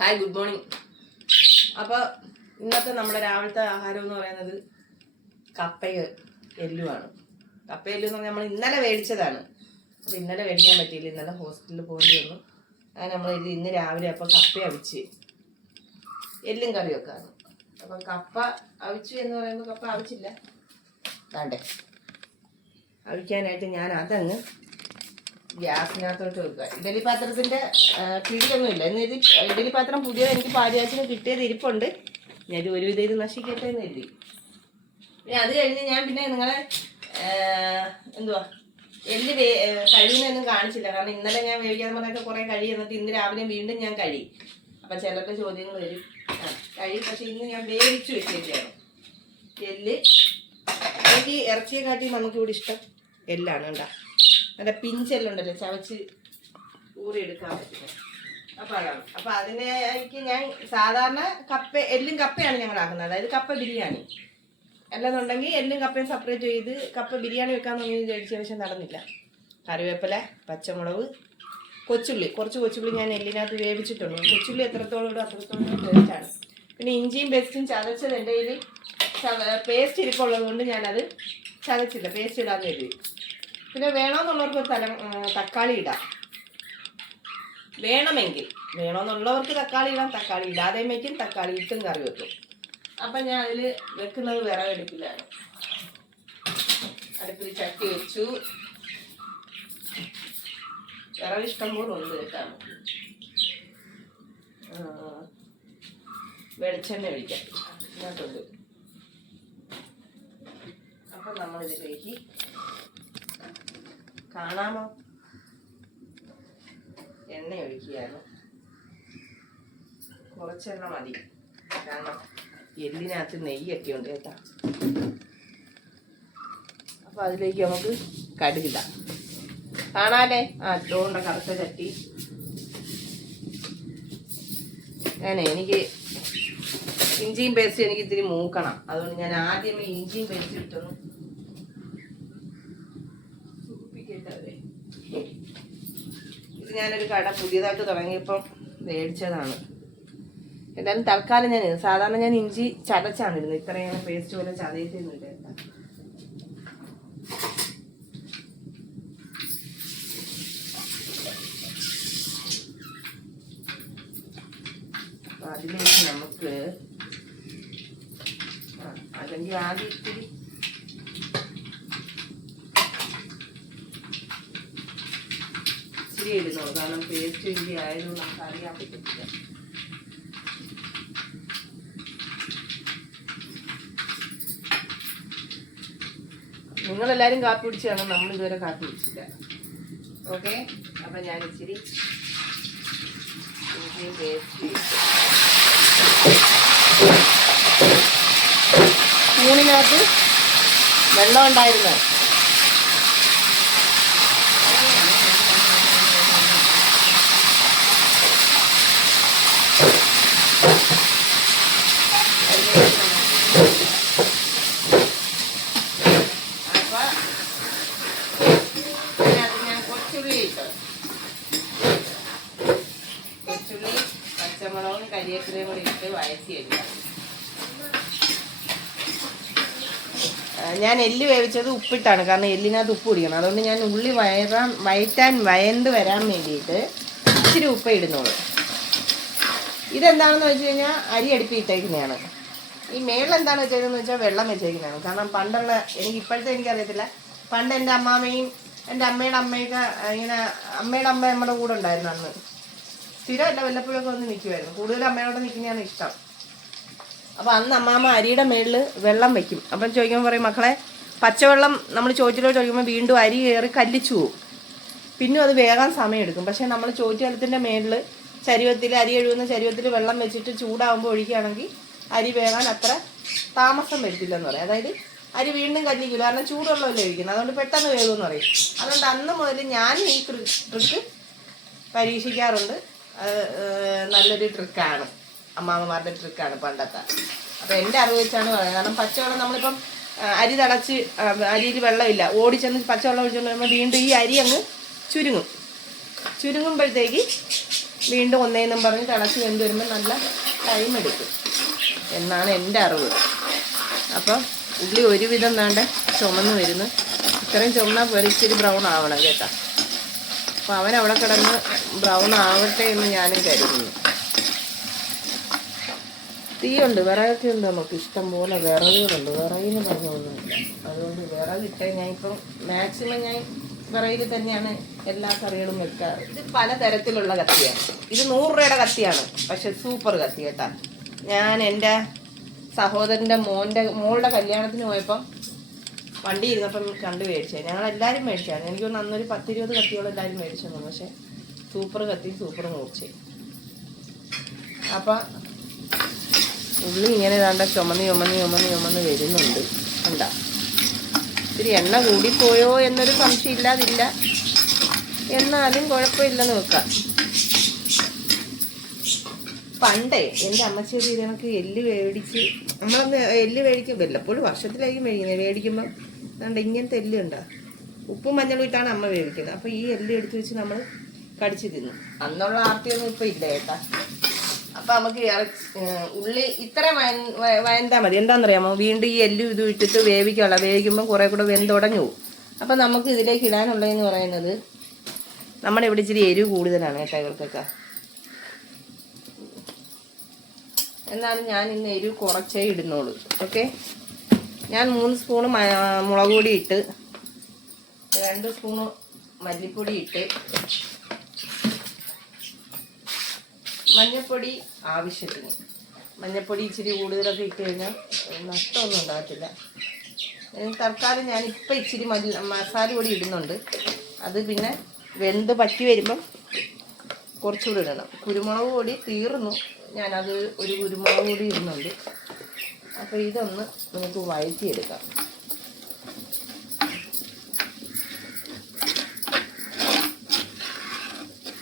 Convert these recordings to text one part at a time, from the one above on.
Hi, good morning. അപ്പോൾ ഇന്നത്തെ നമ്മുടെ രാവിലത്തെ ആഹാരം എന്ന് പറയുന്നത് കപ്പയും എല്ലുമാണ്. കപ്പ എല്ലു എന്ന് പറഞ്ഞാൽ നമ്മൾ ഇന്നലെ മേടിച്ചതാണ്. അപ്പോൾ ഇന്നലെ മേടിക്കാൻ പറ്റിയില്ല, ഇന്നലെ ഹോസ്പിറ്റലിൽ പോകേണ്ടി വന്നു. അങ്ങനെ നമ്മൾ ഇന്ന് രാവിലെ അപ്പോൾ കപ്പ അവിച്ച് എല്ലും കറി വെക്കാറ്. അപ്പം കപ്പ അവിച്ചു എന്ന് പറയുമ്പോൾ കപ്പ അവിച്ചില്ല, വേണ്ടേ അവിക്കാനായിട്ട് ഞാൻ അതങ്ങ് ഗ്യാസിനകത്തോട്ട് വെക്കുക. ഇഡലി പാത്രത്തിൻ്റെ കിഴിയൊന്നുമില്ല. ഇന്ന് ഇഡലി പാത്രം പുതിയ എനിക്ക് പാചകത്തിന് കിട്ടിയത് ഇരിപ്പുണ്ട്. ഞാൻ ഒരുവിധം ഇത് നശിക്കട്ടെ എന്ന് കരുതി. പിന്നെ അത് കഴിഞ്ഞ് ഞാൻ പിന്നെ നിങ്ങളെ എല്ല് കഴിയുന്നൊന്നും കാണിച്ചില്ല. കാരണം ഇന്നലെ ഞാൻ വേവിക്കാൻ പറഞ്ഞൊക്കെ കുറേ കഴിയും, എന്നിട്ട് ഇന്ന് രാവിലെ വീണ്ടും ഞാൻ കഴി. അപ്പം ചിലരുടെ ചോദ്യങ്ങൾ വരും, കഴിയും. പക്ഷെ ഇന്ന് ഞാൻ വേവിച്ച് വെച്ചിരിക്കുകയാണ് എല്ല്. എനിക്ക് ഇറച്ചിയെ കാട്ടി നമുക്കിവിടെ ഇഷ്ടം എല്ലാണ്. ഉണ്ടാ നല്ല പിഞ്ചെല്ലുണ്ടല്ലോ, ചവച്ച് ഊറിയെടുക്കാൻ പറ്റുന്നത്. അപ്പം അതാണ്. അപ്പം അതിനേക്ക് ഞാൻ സാധാരണ എല്ലും കപ്പയാണ് ഞങ്ങൾ ആക്കുന്നത്. അതായത് കപ്പ ബിരിയാണി അല്ലെന്നുണ്ടെങ്കിൽ എല്ലും കപ്പയും സെപ്പറേറ്റ് ചെയ്ത് കപ്പ ബിരിയാണി വെക്കാമെന്ന് വിചാരിച്ച ശേഷം നടന്നില്ല. കറിവേപ്പില, പച്ചമുളക്, കൊച്ചുള്ളി, കുറച്ച് കൊച്ചുള്ളി ഞാൻ എല്ലിനകത്ത് വേവിച്ചിട്ടുണ്ട്. കൊച്ചുള്ളി എത്രത്തോളം ഇടും അത്രത്തോളം ടേസ്റ്റാണ്. പിന്നെ ഇഞ്ചിയും പേസ്റ്റും ചതച്ചത് എൻ്റെ കയ്യിൽ പേസ്റ്റ് ഇരിപ്പുള്ളത് കൊണ്ട് ഞാനത് ചതച്ചില്ല, പേസ്റ്റ് ഇടാതെ എഴുതി. പിന്നെ വേണമെന്നുള്ളവർക്ക് തക്കാളി ഇടാം, വേണമെന്നുള്ളവർക്ക് തക്കാളി ഇടാം. തക്കാളി ഇടാതെയും വയ്ക്കും, തക്കാളി ഇട്ടും കറി വെക്കും. അപ്പം ഞാൻ അതിൽ വെക്കുന്നത് വിറകടുപ്പിലാണ്. അടുപ്പിൽ ചട്ടി വെച്ചു. വിറക് ഇഷ്ടം പോലെ ഉണ്ട് കേട്ടാണ്. വെളിച്ചെണ്ണ ഒഴിക്കാം ഇതിനകത്തുണ്ട്. അപ്പം നമ്മളിതിലേക്ക് കാണാമോ, എണ്ണ ഒഴിക്കുകയാണ്. കുറച്ചെണ്ണ മതി, കാരണം എല്ലിനകത്ത് നെയ്യൊക്കെ ഉണ്ട് കേട്ടോ. അപ്പോൾ അതിലേക്ക് നമുക്ക് കടുകിടാം. കാണാല്ലേ, ചോറിൻ്റെ കറുത്ത ചട്ടി. എനിക്ക് ഇഞ്ചിയും പേസ്റ്റും എനിക്ക് ഇത്തിരി മൂക്കണം. അതുകൊണ്ട് ഞാൻ ആദ്യമേ ഇഞ്ചിയും പേസ്റ്റും ഇട്ടൊന്ന് ഇത് ഞാനൊരു കട പുതിയതായിട്ട് തുടങ്ങിയപ്പം മേടിച്ചതാണ്. എന്തായാലും തൽക്കാലം സാധാരണ ഞാൻ ഇഞ്ചി ചതച്ചാണ് ഇടുന്നത്. ഇത്രയും പേസ്റ്റ് പോലെ ചതയിട്ടൊന്നുമില്ല. അപ്പം അതിലേക്ക് നമുക്ക് അല്ലെങ്കിൽ ആദ്യം ഇത്തിരി ഇടുന്നു, കാരണം പേസ്റ്റ് ഇഞ്ചി ആയതുകൊണ്ട് നമുക്ക് അറിയാൻ പറ്റത്തില്ല. നിങ്ങളെല്ലാവരും കാപ്പി പിടിച്ചാണ്, നമ്മൾ ഇതുവരെ കാപ്പി പിടിച്ചില്ല. ഓക്കെ, അപ്പം ഞാൻ ഇച്ചിരി ഇഞ്ചിയും പേസ്റ്റ് സ്പൂണിനകത്ത് വെള്ളം ഉണ്ടായിരുന്നു. പച്ചമുളകും കരിവേപ്പിലയും കൂടി ഇട്ട് വഴറ്റി വയ്ക്കാം. ഞാൻ എല്ല് വേവിച്ചത് ഉപ്പിട്ടാണ്, കാരണം എല്ലിനകത്ത് ഉപ്പ് പിടിക്കണം. അതുകൊണ്ട് ഞാൻ ഉള്ളി വയണ്ട് വരാൻ വേണ്ടിയിട്ട് ഇച്ചിരി ഉപ്പ് ഇടുന്നുള്ളൂ. ഇതെന്താണെന്ന് വെച്ച് കഴിഞ്ഞാൽ അരി അടുപ്പിട്ടേക്കുന്നതാണ്. ഈ മേളിൽ എന്താണെന്ന് വെച്ചേക്കെന്ന് വെച്ചാൽ വെള്ളം വെച്ചേക്കുന്നതാണ്. കാരണം പണ്ടുള്ള ഇപ്പോഴത്തെ എനിക്കറിയത്തില്ല, പണ്ട് എൻ്റെ അമ്മാമ്മയും എൻ്റെ അമ്മയുടെ അമ്മയൊക്കെ ഇങ്ങനെ, അമ്മയുടെ അമ്മ നമ്മുടെ കൂടെ ഉണ്ടായിരുന്നു അന്ന്. സ്ഥിരമല്ല, വല്ലപ്പോഴൊക്കെ ഒന്ന് നിൽക്കുമായിരുന്നു. കൂടുതൽ അമ്മയോടെ നിൽക്കുന്നതാണ് ഇഷ്ടം. അപ്പോൾ അന്ന് അമ്മാമ്മ അരിയുടെ മേളിൽ വെള്ളം വെക്കും. അപ്പം ചോദിക്കുമ്പോൾ പറയും, മക്കളെ പച്ചവെള്ളം നമ്മൾ ചോറ്റിലോട്ട് ചോദിക്കുമ്പോൾ വീണ്ടും അരി കയറി കല്ലിച്ചു പോവും, പിന്നും അത് വേകാൻ സമയമെടുക്കും. പക്ഷേ നമ്മൾ ചോറ്റുകലത്തിൻ്റെ മേളിൽ അരി കഴുകുന്ന ചരുവത്തിൽ വെള്ളം വെച്ചിട്ട് ചൂടാകുമ്പോൾ ഒഴിക്കുകയാണെങ്കിൽ അരി വേകാൻ അത്ര താമസം വരത്തില്ലെന്ന് പറയും. അതായത് അരി വീണ്ടും കല്ലിക്കില്ല, കാരണം ചൂടുവെള്ളമല്ലേ ഒഴിക്കുന്നത്, അതുകൊണ്ട് പെട്ടെന്ന് വേകുമെന്ന് പറയും. അതുകൊണ്ട് അന്ന് മുതൽ ഞാൻ ഈ ട്രിക്ക് പരീക്ഷിക്കാറുണ്ട്. നല്ലൊരു ട്രിക്കാണ്, അമ്മാമ്മമാരുടെ ട്രിക്കാണ് പണ്ടത്തെ. അപ്പോൾ എൻ്റെ അറിവ് വെച്ചാണ് പറയുന്നത്. കാരണം പച്ചവെള്ളം നമ്മളിപ്പം അരി തിളച്ച് അരിയിൽ വെള്ളമില്ല, ഓടിച്ചെന്ന് പച്ചവെള്ളം ഒഴിച്ചുകൊണ്ട് വരുമ്പോൾ വീണ്ടും ഈ അരി അങ്ങ് ചുരുങ്ങുമ്പോഴത്തേക്ക് വീണ്ടും ഒന്നേന്നും പറഞ്ഞ് തിളച്ച് വെന്ത് വരുമ്പോൾ നല്ല ടൈം എടുക്കും എന്നാണ് എൻ്റെ അറിവ്. അപ്പം ഉള്ളി ഒരുവിധം വേണ്ട ചുമന്ന് വരുന്നു. ഇത്രയും ചുമന്നാൽ പോലെ ഇച്ചിരി ബ്രൗൺ ആവണം കേട്ടോ. അപ്പം അവനവിടെ കിടന്ന് ബ്രൗൺ ആവട്ടെ എന്ന് ഞാനും കരുതുന്നു. തീയുണ്ട്, വിറകൊക്കെ ഉണ്ട്, നമുക്ക് ഇഷ്ടം പോലെ വിറകുകളുണ്ട്. വിറകിന് പറഞ്ഞൊന്നുമില്ല, അതുകൊണ്ട് വിറകിട്ട് ഞാനിപ്പം മാക്സിമം ഞാൻ വിറകിൽ തന്നെയാണ് എല്ലാ കറികളും വെക്കാറ്. ഇത് പലതരത്തിലുള്ള കത്തിയാണ്. ഇത് 100 രൂപയുടെ കത്തിയാണ്, പക്ഷെ സൂപ്പർ കത്തി കേട്ടാ. ഞാൻ എൻ്റെ സഹോദരൻ്റെ മോളുടെ കല്യാണത്തിന് പോയപ്പം വണ്ടി ഇരുന്നപ്പം കണ്ടു മേടിച്ചത്. ഞങ്ങളെല്ലാവരും മേടിച്ചാണ്. എനിക്കൊന്ന് അന്നൊരു 10-20 കത്തിയോളം എല്ലാവരും മേടിച്ചു. പക്ഷെ സൂപ്പർ കത്തി, സൂപ്പർ മൂർച്ച. അപ്പം ഉള്ളി ഇങ്ങനെ ദാണ്ട ചുമന്ന് വരുന്നുണ്ട്. കണ്ടാ ഇത്തിരി എണ്ണ കൂടിപ്പോയോ എന്നൊരു സംശയം ഇല്ലാതില്ല, എന്നാലും കുഴപ്പമില്ലെന്ന് വെക്കാം. പണ്ടേ എൻ്റെ അമ്മച്ചേരി ഇതിനൊക്കെ എല്ല് മേടിച്ച്, നമ്മളന്ന് എല്ല് മേടിക്കും വല്ലപ്പോഴും വർഷത്തിലായിരിക്കും മേടിക്കുന്നത്. മേടിക്കുമ്പം അതുകൊണ്ട് ഇങ്ങനത്തെ എല്ല് ഉണ്ടാ ഉപ്പും മഞ്ഞളും ഇട്ടാണ് അമ്മ വേവിക്കുന്നത്. അപ്പോൾ ഈ എല്ല് എടുത്ത് വെച്ച് നമ്മൾ കടിച്ച് തിന്നു. അന്നുള്ള ആർത്തിയൊന്നും ഇപ്പം ഇല്ല കേട്ടാ. അപ്പം നമുക്ക് ഉള്ളി ഇത്ര വയന്താൽ മതി. എന്താണെന്നറിയാമോ, വീണ്ടും ഈ എല്ലും ഇതും ഇട്ടിട്ട് വേവിക്കുമ്പോൾ കുറേ കൂടെ വെന്തുടഞ്ഞു പോകും. അപ്പം നമുക്ക് ഇതിലേക്ക് ഇടാനുള്ളതെന്ന് പറയുന്നത്, നമ്മുടെ ഇവിടെ ഇച്ചിരി എരിവ് കൂടുതലാണ് കേട്ടോ ഇവർക്കൊക്കെ. എന്നാലും ഞാൻ ഇന്ന് എരിവ് കുറച്ചേ ഇടുന്നുള്ളൂ. ഓക്കെ, ഞാൻ 3 സ്പൂണ് മുളക് പൊടി ഇട്ട്, 2 സ്പൂണ് മല്ലിപ്പൊടി ഇട്ട്, മഞ്ഞൾപ്പൊടി ആവശ്യത്തിന്. മഞ്ഞൾപ്പൊടി ഇച്ചിരി കൂടുതലൊക്കെ ഇട്ട് കഴിഞ്ഞാൽ നഷ്ടമൊന്നും ഉണ്ടാകത്തില്ല. തൽക്കാലം ഞാനിപ്പോൾ ഇച്ചിരി മസാല പൊടി ഇടുന്നുണ്ട്. അത് പിന്നെ വെന്ത് പറ്റി വരുമ്പം കുറച്ചുകൂടി ഇടണം. കുരുമുളക് പൊടി തീർന്നു, ഞാനത് ഒരു കുരുമുളക് പൊടി ഇടുന്നുണ്ട്. അപ്പോൾ ഇതൊന്ന് നമുക്ക് വഴറ്റിയെടുക്കാം.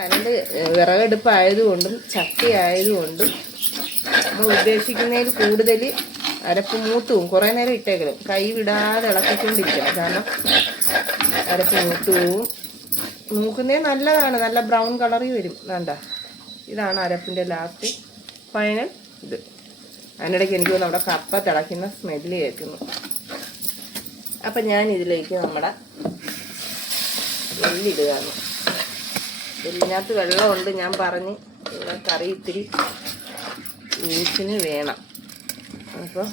കരണ്ട് വിറകടുപ്പായതുകൊണ്ടും ചട്ടി ആയതുകൊണ്ടും നമ്മൾ ഉദ്ദേശിക്കുന്നതിൽ കൂടുതൽ അരപ്പ് മൂത്തും. കുറേ നേരം ഇട്ടേക്കണം, കൈ വിടാതെ ഇളക്കിക്കൊണ്ടിരിക്കണം. കാരണം അരപ്പ് മൂത്തുവും. നോക്കുന്നേ നല്ലതാണ്, നല്ല ബ്രൗൺ കളറിൽ വരും. വേണ്ട, ഇതാണ് അരപ്പിൻ്റെ ലാസ്റ്റ് ഫൈനൽ ഇത്. അതിനിടയ്ക്ക് എനിക്ക് തോന്നുന്നു അവിടെ കപ്പ തിളയ്ക്കുന്ന സ്മെല്ല് കേൾക്കുന്നു. അപ്പം ഞാൻ ഇതിലേക്ക് നമ്മുടെ എല്ലിടുകയാണ്. എല്ലിനകത്ത് വെള്ളമുണ്ട്, ഞാൻ പറഞ്ഞ് ഇവിടെ കറി ഇത്തിരി ഊച്ചിന് വേണം. അപ്പോൾ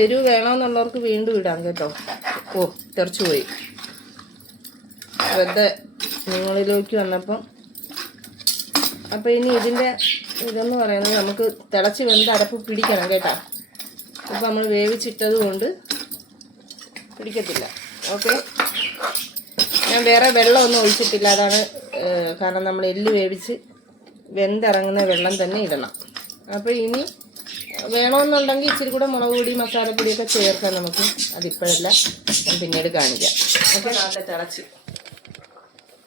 എരിവ് വേണമെന്നുള്ളവർക്ക് വീണ്ടും ഇടാം കേട്ടോ. ഓ, തെറിച്ചു പോയി. വെറുതെ നിങ്ങളിലേക്ക് വന്നപ്പം. അപ്പം ഇനി ഇതിൻ്റെ ഇതെന്ന് പറയുന്നത്, നമുക്ക് തിളച്ച് വെന്ത് അരപ്പ് പിടിക്കണം കേട്ടോ. ഇപ്പം നമ്മൾ വേവിച്ചിട്ടത് കൊണ്ട് പിടിക്കത്തില്ല. ഓക്കെ, ഞാൻ വേറെ വെള്ളമൊന്നും ഒഴിച്ചിട്ടില്ല. അതാണ് കാരണം നമ്മൾ എല്ല് വേവിച്ച് വെന്തിറങ്ങുന്ന വെള്ളം തന്നെ ഇടണം. അപ്പോൾ ഇനി വേണമെന്നുണ്ടെങ്കിൽ ഇച്ചിരി കൂടെ മുളക് പൊടി മസാലപ്പൊടിയൊക്കെ ചേർക്കാം നമുക്ക്. അതിപ്പോഴല്ല, ഞാൻ പിന്നീട് കാണിക്കാം. ഓക്കെ, നല്ല തിളച്ച്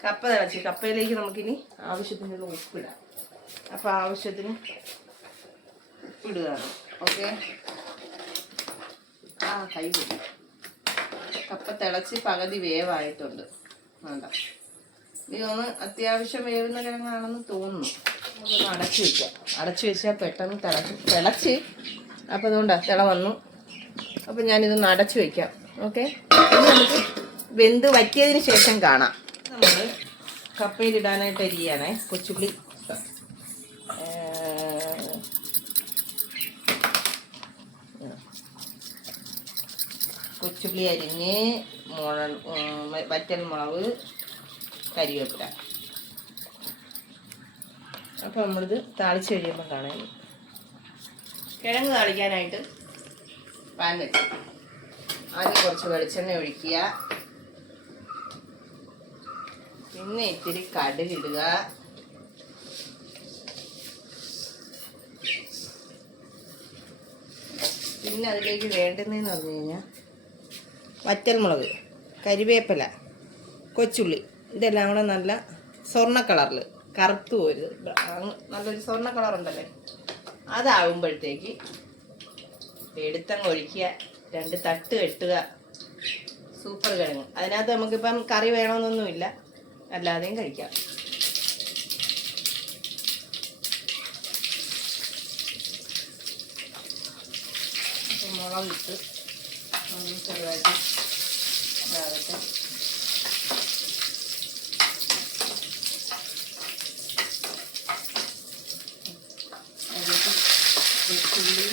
കപ്പ തിളച്ച്, കപ്പയിലേക്ക് നമുക്കിനി ആവശ്യത്തിനുള്ള ഉപ്പിടാം. അപ്പോൾ ആവശ്യത്തിന് ഉപ്പിടുകയാണ്. ഓക്കെ, കൈ പൊടി. കപ്പ തിളച്ച് പകുതി വേവായിട്ടുണ്ട്. വേണ്ട, ഇതൊന്ന് അത്യാവശ്യം വേവുന്ന കിഴങ്ങാണെന്ന് തോന്നുന്നു. നമുക്കൊന്ന് അടച്ചു വയ്ക്കാം. അടച്ചു വെച്ചാൽ പെട്ടെന്ന് തിളച്ച്. അപ്പോൾ അതുകൊണ്ടാണ് തിള വന്നു. അപ്പോൾ ഞാനിതൊന്ന് അടച്ചു വയ്ക്കാം. ഓക്കെ, ഇനി നമുക്ക് വെന്ത് വറ്റിയതിന് ശേഷം കാണാം. നമ്മൾ കപ്പയിലിടാനായിട്ട് അരിയാണേ. കൊച്ചുള്ളി അരിഞ്ഞ്, വറ്റൽ മുളക്, കരിവേപ്പില. അപ്പോൾ നമ്മളിത് താളിച്ച് കഴിയുമ്പോൾ കാണാൻ. കിഴങ്ങ് താളിക്കാനായിട്ട് പാൻ വെച്ച് ആദ്യം കുറച്ച് വെളിച്ചെണ്ണ ഒഴിക്കുക. പിന്നെ ഇത്തിരി കടുകിടുക. പിന്നെ അതിലേക്ക് വേണ്ടുന്നതെന്ന് പറഞ്ഞു കഴിഞ്ഞാൽ വറ്റൽമുളക്, കരിവേപ്പില, കൊച്ചുള്ളി, ഇതെല്ലാം കൂടെ നല്ല സ്വർണ്ണ കളറിൽ കറുത്ത് പോരുത്. നല്ലൊരു സ്വർണ്ണ കളറുണ്ടല്ലേ, അതാവുമ്പോഴത്തേക്ക് എടുത്തങ്ങ് ഒഴിക്കുക. 2 തട്ട് കെട്ടുക. സൂപ്പർ കിഴങ്ങ്. അതിനകത്ത് നമുക്കിപ്പം കറി വേണമെന്നൊന്നുമില്ല, അല്ലാതെയും കഴിക്കാം. മുളകിട്ട് ഒന്ന് ചെറുതായിട്ട് ഇതാകട്ടെ. അതിലേക്ക് വെളുത്തുള്ളി,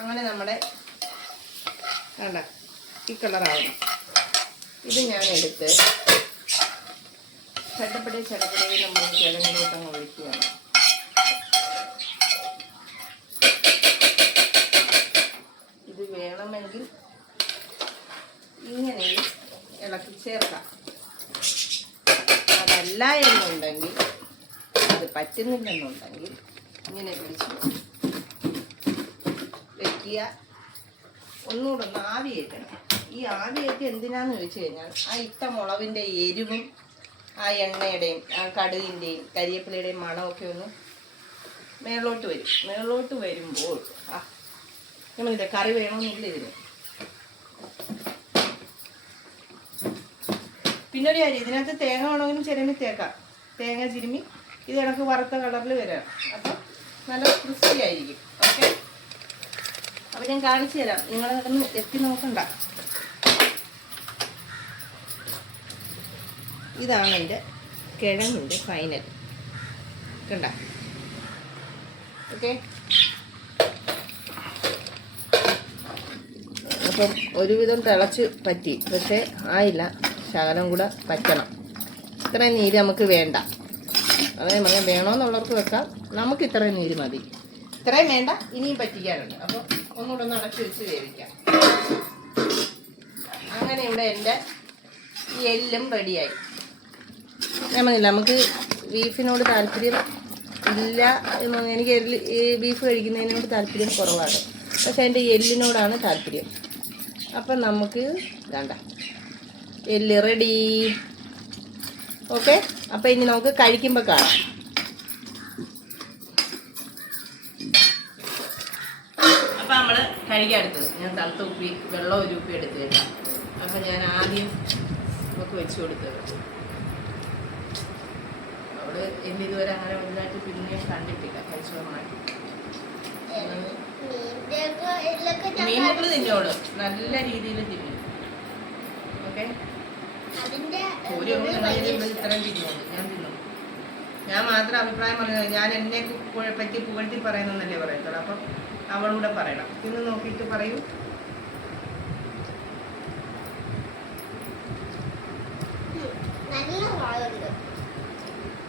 അങ്ങനെ നമ്മുടെ വേണ്ട ഈ കളറാവണം. ഇത് ഞാൻ എടുത്ത് ചട്ടപ്പടി നമ്മൾ കിഴങ്ങിലോട്ടങ്ങ് ഒഴിക്കുകയാണ്. ഇത് വേണമെങ്കിൽ ഇങ്ങനെയും ഇളക്കി ചേർക്കാം. അതല്ല എന്നുണ്ടെങ്കിൽ, അത് പറ്റുന്നില്ലെന്നുണ്ടെങ്കിൽ ഇങ്ങനെ പിടിച്ച് വെക്കുക. ഒന്നുകൂടെ ഒന്ന് ആവിയേറ്റണം. ഈ ആവിയേറ്റ് എന്തിനാന്ന് ചോദിച്ചു കഴിഞ്ഞാൽ ആ ഇട്ട മുളകിൻ്റെ എരിവും ആ എണ്ണയുടെയും ആ കടുകിൻ്റെയും കരിവേപ്പിലയുടെയും മണമൊക്കെ ഒന്ന് മേളോട്ട് വരും. മേളോട്ട് വരുമ്പോൾ നമ്മളിത് കറി വേണമെന്നില്ല ഇതിന്. പിന്നെ ഒരു കാര്യം, ഇതിനകത്ത് തേങ്ങ വേണമെങ്കിലും ചിരമി തേക്കാം. തേങ്ങ ചിരുമി ഇത് കണക്ക് വറുത്ത കളറിൽ വരാം. അപ്പം നല്ല ക്രിസ്പി ആയിരിക്കും. ഓക്കെ, അപ്പം ഞാൻ കാണിച്ചു തരാം. നിങ്ങളതൊന്ന് എത്തി നോക്കണ്ട. ഇതാണ് എൻ്റെ കിഴങ്ങിൻ്റെ ഫൈനൽ. കണ്ട? ഓക്കെ, അപ്പം ഒരുവിധം തിളച്ച് പറ്റി, പക്ഷേ ആയില്ല. ശകലം കൂടെ പറ്റണം. ഇത്രയും നീര് നമുക്ക് വേണ്ട. അതായത് നമുക്ക് വേണമെന്നുള്ളവർക്ക് വെക്കാം. നമുക്ക് ഇത്രയും നീര് മതി. ഇത്രയും വേണ്ട, ഇനിയും പറ്റിക്കാനുണ്ട്. അപ്പോൾ ഒന്നുകൂടെ ഒന്ന് അടച്ചു വെച്ച് വേവിക്കാം. അങ്ങനെ ഇവിടെ എൻ്റെ ഈ എല്ലും റെഡിയായി. ഞാൻ പറഞ്ഞില്ല, നമുക്ക് ബീഫിനോട് താല്പര്യം ഇല്ല. എനിക്ക് ഈ ബീഫ് കഴിക്കുന്നതിനോട് താല്പര്യം കുറവാണ്. പക്ഷെ എൻ്റെ എല്ലിനോടാണ് താല്പര്യം. അപ്പം നമുക്ക് വേണ്ട, എല്ല് റെഡി. ഓക്കെ, അപ്പം ഇനി നമുക്ക് കഴിക്കുമ്പോൾ കാണാം. അപ്പം നമ്മൾ കഴിക്കാനെടുത്തത് ഞാൻ തണുത്ത ഉപ്പി വെള്ളം ഒരു ഉപ്പി എടുത്ത് തരാം. അപ്പം ഞാൻ ആദ്യം നമുക്ക് വെച്ച് കൊടുത്തത്. അവള് എന്നെ ഇതുവരെ അങ്ങനെ വലുതായിട്ട് പിന്നെ കണ്ടിട്ടില്ല. കഴിച്ചോളാം. മീൻമുകൾ തിന്നോളൂ, നല്ല രീതിയിൽ തിന്നും. ഓക്കെ, ഒരു ഇത്രയും തിന്നോളൂ. ഞാൻ തിന്നു. ഞാൻ മാത്രം അഭിപ്രായം പറയുന്നത്, ഞാൻ എന്നെ പറ്റി പുകഴ്ത്തി പറയുന്നല്ലേ പറയത്തുള്ളൂ. അപ്പം അവളൂടെ പറയണം. തിന്ന് നോക്കിയിട്ട് പറയൂ.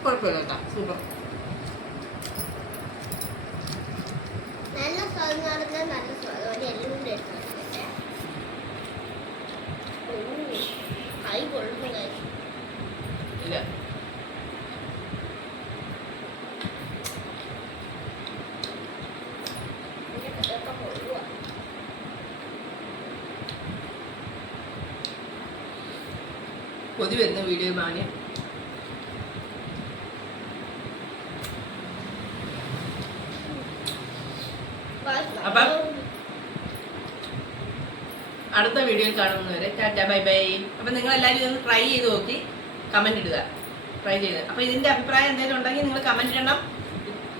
കുഴപ്പമില്ല കേട്ടോ, സൂപ്പർ. ഇല്ല, കൊതി വരുന്ന വീഡിയോ മാനി. അപ്പം അടുത്ത വീഡിയോയിൽ കാണുന്നവരെ ടാറ്റ, ബൈ ബൈ. അപ്പം നിങ്ങളെല്ലാവരും ഇതൊന്ന് ട്രൈ ചെയ്ത് നോക്കി കമൻറ്റ് ഇടുക. ട്രൈ ചെയ്ത് അപ്പോൾ ഇതിൻ്റെ അഭിപ്രായം എന്തെങ്കിലും ഉണ്ടെങ്കിൽ നിങ്ങൾ കമൻറ്റ് ഇടണം.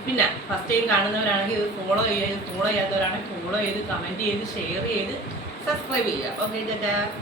പിന്നെ ഫസ്റ്റ് ടൈം കാണുന്നവരാണെങ്കിൽ ഇത് ഫോളോ ചെയ്യാത്തവരാണെങ്കിൽ ഫോളോ ചെയ്ത് കമൻറ്റ് ചെയ്ത് ഷെയർ ചെയ്ത് സബ്സ്ക്രൈബ് ചെയ്യുക. ഓക്കെ, ടാറ്റ.